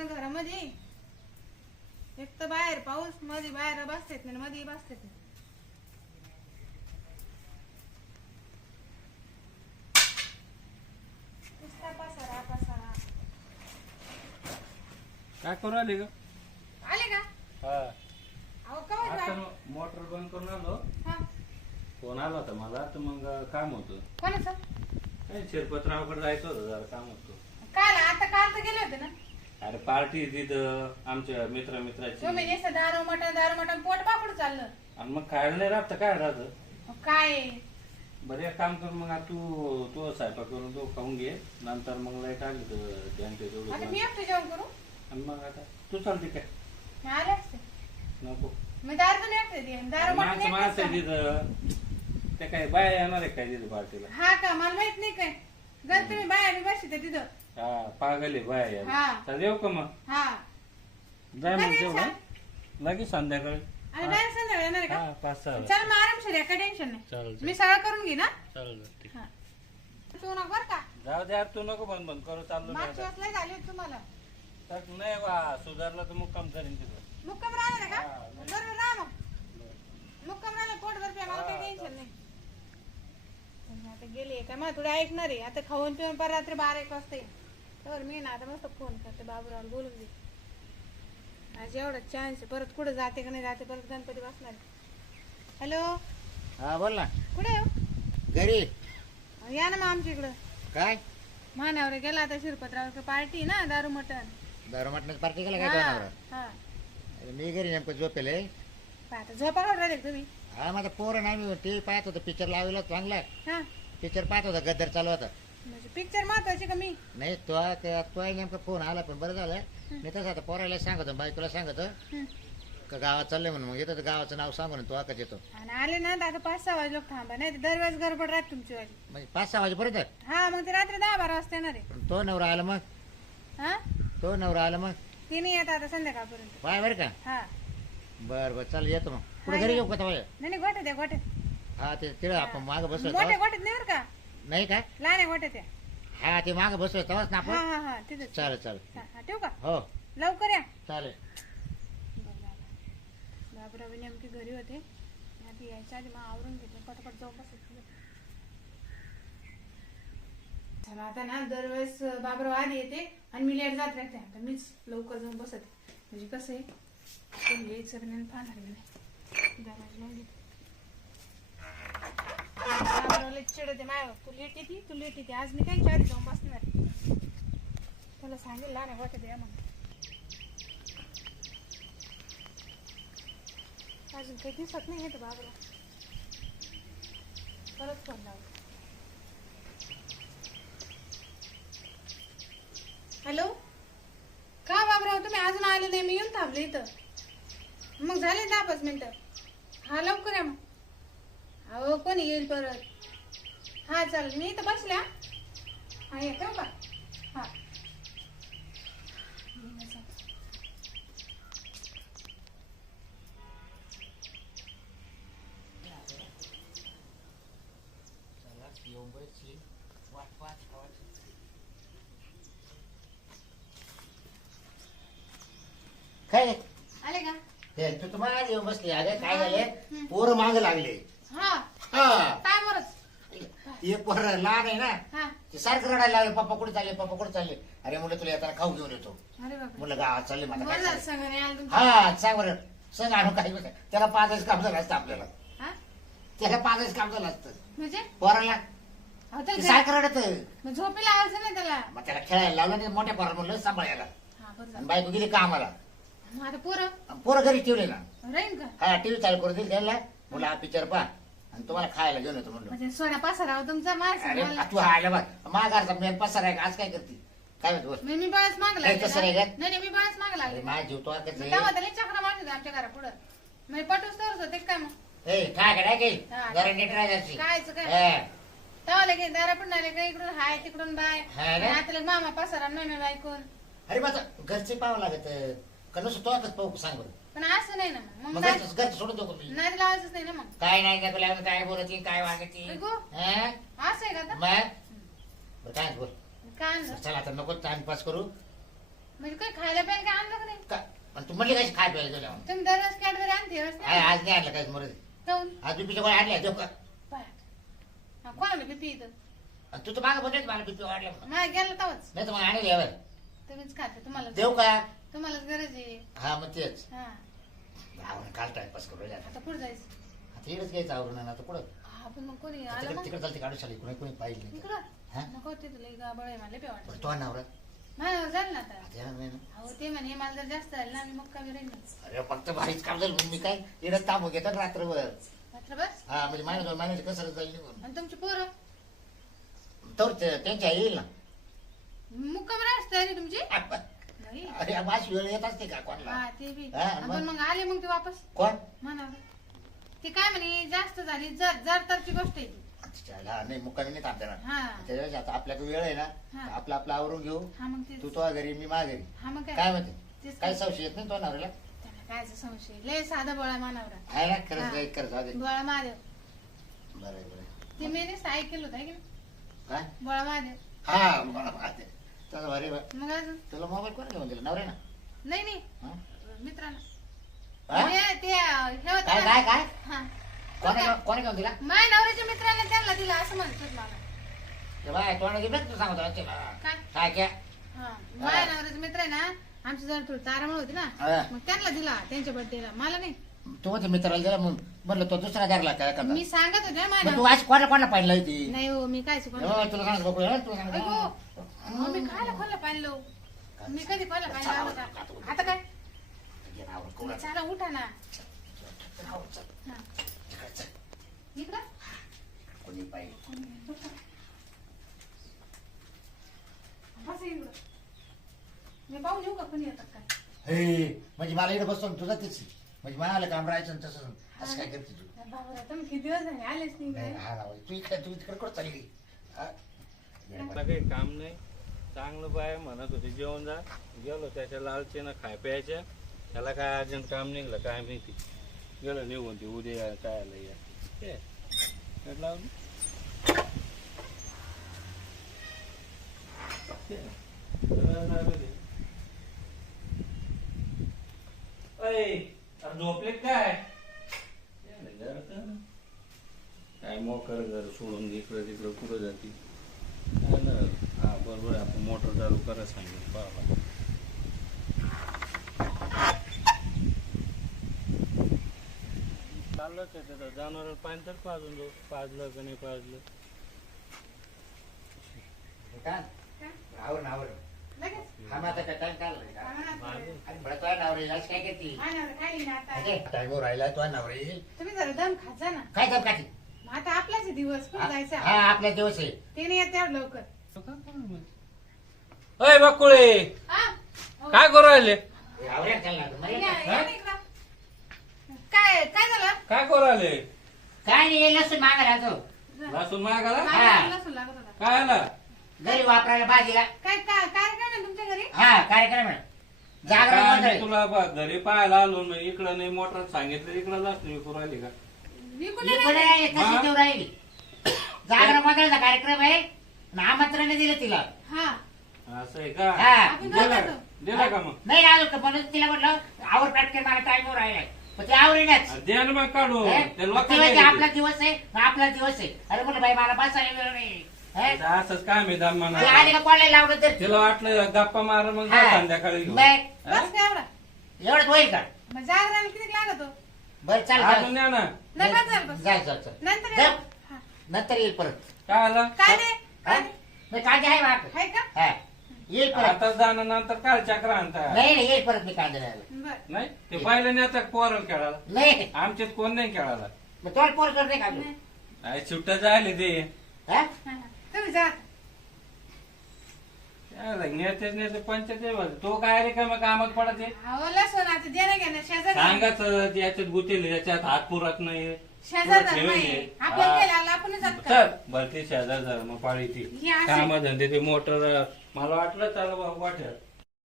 ना घरामध्ये. एक तर बाहेर पाऊस, मध्ये बाहेर बसतेत नाही, मध्ये बसतेत नाही. नुसता पसारा पसारा. काय करू आली ग? आले का? हा अहो कवा आता जाय? मोटर बंद करून आलो. हा फोन आला होता मला तर मग काम होतं. कोणाचं? काही शिरपतरावकडे जायचं होतं, जरा काम होतं. काल आता काल तर गेले होते ना. अरे पार्टी तिथं आमच्या मित्राची. तुम्ही नुसतं दारू मटण पोट पापड चाललं. आणि मग खायला नाही राहत काय राहत. अहो, काय बरं एक काम कर मग, आता तू स्वयंपाक करून तो खाऊन घे, नंतर मग लाईट आली तर त्यांच्या आता मी तेवढं. एकटे जेवण करू? आणि मग आता तू चालते काय? मी आले असते. नको मी दारू तर एकटे दे. दारू माणसं मटण माणसं एकटेच तिथं ते काय बाया येणार आहे काय तिथं पार्टीला? हा का? मला माहित नाही काय. जर तुम्ही बाया बी बसते तिथं. हा पागल आहे बाया हा. तर येऊ का मग? हा जाय मग कधी तेवढं येशाल? लगेच संध्याकाळी. आणि डायरेक्ट संध्याकाळी येणार आहे का? हा 5-6 चल मग आरामशीर आहे, काय टेन्शन नाही. चालेल मी सगळं करून घे ना. चालेल. हा तू नका बरं का. जाऊ दे यार, तू नको बंद करू, चाललो मी मागच्या आता. वेळेस लय झाली होती तुम्हाला. तर नाही वा सुधारलं तर मुक्काम करीन तिथं. मुक्काम राहिला का? हा, नाही. बरोबर राहा मग. मुक्काम राहिला पोट भरते, मला काही हा, टेन्शन नाही. आता गेली काय मग थोडी ऐकणार आहे. आता खाऊन पिऊन पर रात्री 12-1 वाजता येईल. तर मी ना आता मस्त फोन करते बाबूराव, बोलून दे. आज एवढा चान्स आहे, परत कुठे जाते का नाही जाते, परत गणपती बसणार. हॅलो हा बोल ना. कुठे आहे हो? घरी या ना मग आमच्या इकडं. काय मानावर गेला आता शिरपतराव पार्टी ना, दारू मटण. दारू मटणाची पार्टी केला काय हा दोनावर? हा. मी घरी नेमकं झोपेले. आता झोपा काढून राहिले का तुम्ही? हा माझा पोरं नाही, मी टीव्ही पाहत होतो, पिक्चर लावला चांगला हा पिक्चर पाहत होता, गद्दर चालू होता. म्हणजे पिक्चर महत्वाची का मी? नाही तो नेमका फोन आला, पण बरं झालं. मी तसं आता पोराला सांगतो, बायकोला सांगतो हं. का गावात चाललंय म्हणून, मग येतो तर गावाचं नाव सांगू ना, तो आकाच येतो. आणि आले ना तर आता 5-6 वाजे लोक थांबा, नाही तर दरवेळेस गडबड राहत तुमची वाली. म्हणजे 5-6 वाजेपर्यंत. हा मग ते रात्री 10-12 वाजता येणार आहे. तो नवरा आला मग, हा तो नवरा आला मग ते नाही येत आता संध्याकाळपर्यंत. पाय बरं का. हा बरं बरं चाल, येतो मग. पुढे घरी येऊ का तवा? नाही नाही, गोट्या द्या गोट्यात. हा ते तिळं आपण मागं बसलो मोठ्या तेव्हा. गोट्यात नाही बरं का, नाही का? लहान आहे गोट्यात त्या. हा ते मागं बसलो तेव्हाच ना हा आपण. हा हा तिथेच. चालेल चालेल. हा ठेवू का? हो लवकर या. चालेल. बाबराव नेमके घरी होते, आधी यायच्या आधी मग आवरून घेतलं, पटापट जाऊन बसत. चला आता ना दरवेळेस बाबराव आधी येते आणि मी लेट जात राहते. आता मीच लवकर जाऊन बसते, म्हणजे कसं आहे कोणी यायचं पण नाही, पाहणार बी नाही. दरवाजा लावून घेते. बाबरावला चिडते मायावर, तू लेट येते आज मी काही आधी जाऊन बसणार. त्याला सांगेल लहान वाटत या मग. अजून काही दिसत नाही येत बाबराव. परत फोन लावला. हॅलो का बाबराव, तुम्ही अजून आले नाही? मी येऊन थांबले इथं. मग झाले 10-5 मिनिटं. हा लवकर या मग. अहो कोणी येईल परत. हा चालेल, मी इथं बसल्या. हा या ठेवू का? हा काय रे? आले का? ते तू तुम्हाला येऊन बसली. अरे काय झाले, पोरं माग लागले. हा हा टायमवरच. ते पोरं लहान आहे ना, हा ते सारखं रडायला लागले, पप्पा कुठे चालले, पप्पा कुठे चालले. अरे म्हणलं तुला येताना खाऊ घेऊन येतो. अरे बाबा, म्हणलं गावात चालले माझा काय बरं झालं चाललंय? सांगा नाही आलं तुमचं. हा सांग बरं, सांग आणू काही बस. त्याला 5च काम झालं असतं आपल्याला. हा त्याला 5च काम झालं असतं म्हणजे पोराला. अहो ते त्याला सारखं रडत, मग झोपेला आवायचं नाही त्याला. मग त्याला खेळायला लावलं नाही, मोठ्या पोराला म्हणलं सांभाळायला. हा बरं आणि झालं. बायको गेली कामाला, मग आता पोरं पोरं घरी ठेवले ना. राहीन का? हा टीव्ही चालू करून दिली त्याला, म्हणलं हा पिक्चर पहा आणि तुम्हाला खायला घेऊन येतो म्हणलं. म्हणजे सोडा पासराव तुमचा माणूस अरे मला. तू आल्या बघ, माघारचा मेन पसार आहे का? आज काय करते काय म्हणतो? बोल. मी बाळच मागला. नाही, तसं नाही का? नाही मी बाळच मागला. अरे माझ्या जीव तो आकाच आहे. तेव्हा त्याला चक्र मारत होते आमच्या घरा पुढं. म्हणजे पटूस तरच होते काय मग. ए काय काय काय हा. जरा नीट राहायची. कायचं काय? हा. तेव्हा लगे दारा पण आले का इकडून हाय तिकडून बाय. हा ना? आता लगे मामा पसारा नाही ऐकून. अरे माझं घरचे पाहावं लागत का नुसतं तो आकाच पाहू सांग बरं. पण असं नाही ना मग. मग मग घरचं सोडून देऊ का मी? नाही लावायचंच नाही ना मग. काय नाही नको लागलं, काय बोलती काय वागती. ऐकू? हा? असं आहे का आता? मग बरं काय बोल. काय आणलं? चल आता नको टाइमपास करू. म्हणजे काय खायला प्यायला काय आणलं का नाही? का पण तू म्हणली कशी खाय प्यायला गेल्या तुम्ही दररोज कॅडबरी आणते आज नाही आज नाही आणलं काय मरत काहून? आज बीपीच्या गोळ्या आणल्या देऊ का पाय. हा, कोणाला भीती इथं आणि तू तर मागं बोलत मला बीपी वाढल्या म्हणून. नाही गेलं तवच नाही तर मग आणलं यावर तुम्हीच खाते तुम्हाला देऊ का तुम्हालाच गरज आहे. हा मग तेच हा आवरून काल टाइमपास करू राहिला. आता कुठं जायचं? आता इकडेच घ्यायचं आवरून आणि आता कुठं हा पण मग कोणी आलं तिकडे मग तिकडे चालते काढू शाली कोणी कोणी पाहिजे नाही इकडं हा? नको ते तुला गाबळ आहे मला पेवाट बरं तो नवरा माझ्यावर झालं ना आता. येणार नाही ना अहो ते म्हणे मला जर जास्त झालं ना मी मग कमी राहील ना अरे फक्त भारीच काम झालं मी काय इकडे तांबू घेतात रात्रभर मात्र बस. हा म्हणजे महिना 2 महिन्याचे कसं जाईल निघून आणि तुमची पोरं तर त्यांच्या येईल ना मुक्काम राहत तयारी तुमची नाही. अरे माझी वेळ येत असते का कोणाला हा ते बी हा, आणि पण मग आले मग ते वापस कोण म्हणावं ते काय म्हणे जास्त झाली जर जर तरची गोष्ट आहे ती. हा नाही मुक्कामी नाही थांबते ना हा त्याच्यावेळेस आता आपल्याकडे वेळ आहे ना हा. आपलं आपलं आवरून घेऊ हा मग ते तू तो घरी मी मा घरी हा मग काय काय म्हणते तेच काय काय संशय येत नाही तो नवऱ्याला त्याला कायचा संशय लय साधा बोळा मानावरा आहे ना हा. खरंच नाही खरंच जाऊ दे बोळा महादेव बरं आहे, बरं आहे. ते मी नुसतं ऐकलं होतं है की नाही? काय बोळा महादेव हा मला माहिती आहे. चला भारी बा मग अजून तुला मोबाईल कोण घेऊन दिला नवऱ्या ना नाही नाही हा? मित्रांना हा? ते हे होतं काय ना. काय काय हा कोणी घेऊन दिला माझ्या नवऱ्याच्या मित्रांना त्यांना दिला असं म्हणत होत मला ते बाय तोंडाची बेत तू सांगतो त्याला काय काय क्या हा माझ्या नवऱ्याचा मित्र आहे ना आमची जरा थोडी तारामळ होती ना हा. मग त्यांना दिला त्यांच्या बर्थडेला मला नाही तू म्हणते मित्राला दिला म्हणून म्हणलं तो दुसरा धरला काय करता मी सांगत होते ना मग माझ्या तू आज कोणाला पाहिलं होती नाही हो मी काय शिकवलं हो, तुला सांगतो बघू, तुला सांगतो अहो, मी खायला खोला पाहिलं मी कधी खोला पाहिलं आलं का आता काय घे ना, आवरून, कोणाला- चला उठा ना आवरून चल. हा. इकडे चल. इकडं कोणी पाहिजे बस इकडं मी पाहून येऊ का कोणी येतात काय हे म्हणजे मला इकडे बसतो तुझा तेच म्हणजे मला काम राहायचं आणि तसं असं काय करते तू बाबा तुम्ही किती दिवस झाले आलेच नाही नाही, काय हा ना, तू इकडे तू तिकडे कुठं चालली हा? मला काही काम नाही चांगलं बाय म्हणत होते जेवण जा गेलो त्याच्या लालचीनं खाय प्यायच्या त्याला काय अर्जंट काम निघलं काय माहिती गेलो निघून ते उद्या या, काय आलं या ते, नेट लावलं. ते, जरा लागलं ते. अय, अरे झोपले काय काय मोकर घर सोडून इकडं तिकडं कुठं जाते हा बरोबर आहे, आपण मोटर चालू करा सांगितलं पाहा चाललंच आहे त्याचं जनावर पाणी तर पाजून जाऊ पाजलं का नाही पाजलं काय? आवर ना, आवर. लगेच हा मग आता काय टाइम काढलाय का? मागे. अरे बरं, तुझ्या नवरा येईल, आज काय करते माझ्या नवरा खाली ना आता अरे, टाइमवर राहिला तुझा नवरा येईल तुम्ही जरा दम खात जा ना काय कर काठी मग आता आपलाच आहे दिवस कुठं जायचं हा आहे? आपला दिवस आहे ते नाही येत तेवढं लवकर अय बाकुळे हा? हो. काय करू राहिले हे आवरेल चालला आता. मला या- येतं. या ना इकडं. काय काय झालं काय करू राहिले काय नाही लसूण मागायला तो लसूण मागाला माझ्या लसूण लागत होता. काय आला घरी वापरायला भाजीला काय काय कार्यक्रम आहे तुमच्या घरी हा कार्यक्रम आहे जागरण काय गोंधळ. मी तुला घरी पाहायला आलो मी इकडं नाही मोटर सांगितलं इकडं जास्त मी करू राहिली का विकून ही नाही कोणी राहिले. आहे? तशी देऊ राहिली जागरण गोंधळाचा कार्यक्रम आहे आणि आमंत्रण दिलं तिला हा असं आहे का हा. आपण काय दिला करतो? दिला का मग नाही अजून म्हणून तिला म्हटलं आवर पटकन मला टाइमवर राहिलाय पण ते आवरेनच द्या ना मग काढू हे? ते मग लोकांना तेव्हा ते द्यायचे. आपला दिवस आहे आपला दिवस आहे अरे म्हटलं बाई मला बसायला वेळ नाही हे? आता असंच काम आहे दम ते म्हणा आले का कोणाला लावलं तर तिला वाटलं गप्पा मार मग जा हा. संध्याकाळी घेऊन बाय. हा? बस काय एवढा एवढंच होईल का मग जागरायला किती लागत हो बरं चाल अजून द्या ना नाही बस झालं बस जाय चल नंतर जा. या. हा. नंतर येईल परत काय आलं काय दे हा? काय दे? मी कांदे आहे वाट आहे का हा येईल परत आता जाणं नंतर काय चक्र आणता नाही नाही, येईल परत मी कांदे राहिला बर नाही ते पहिले नेतात पोरं खेळायला नाही आमच्यात कोण नाही खेळायला मग तोड पोर कर नाही कांदे नाही. काय सुट्ट्या जायले ते हा हा, हा. तुम्ही जा नेते नेते पंचायत तो काय रे का मग कामात पडते अहो लसूण आता देणं घेणं शेजार सांगाच याच्यात गुतेल याच्यात हात पुरत नाही शेजार ठेवून नाही ये. आपण हा. केला आपणच जात का चल भरती शेजार मग पाळीची ही अशी- काम धंदे ते मोटर मला वाटलं त्याला वाटेल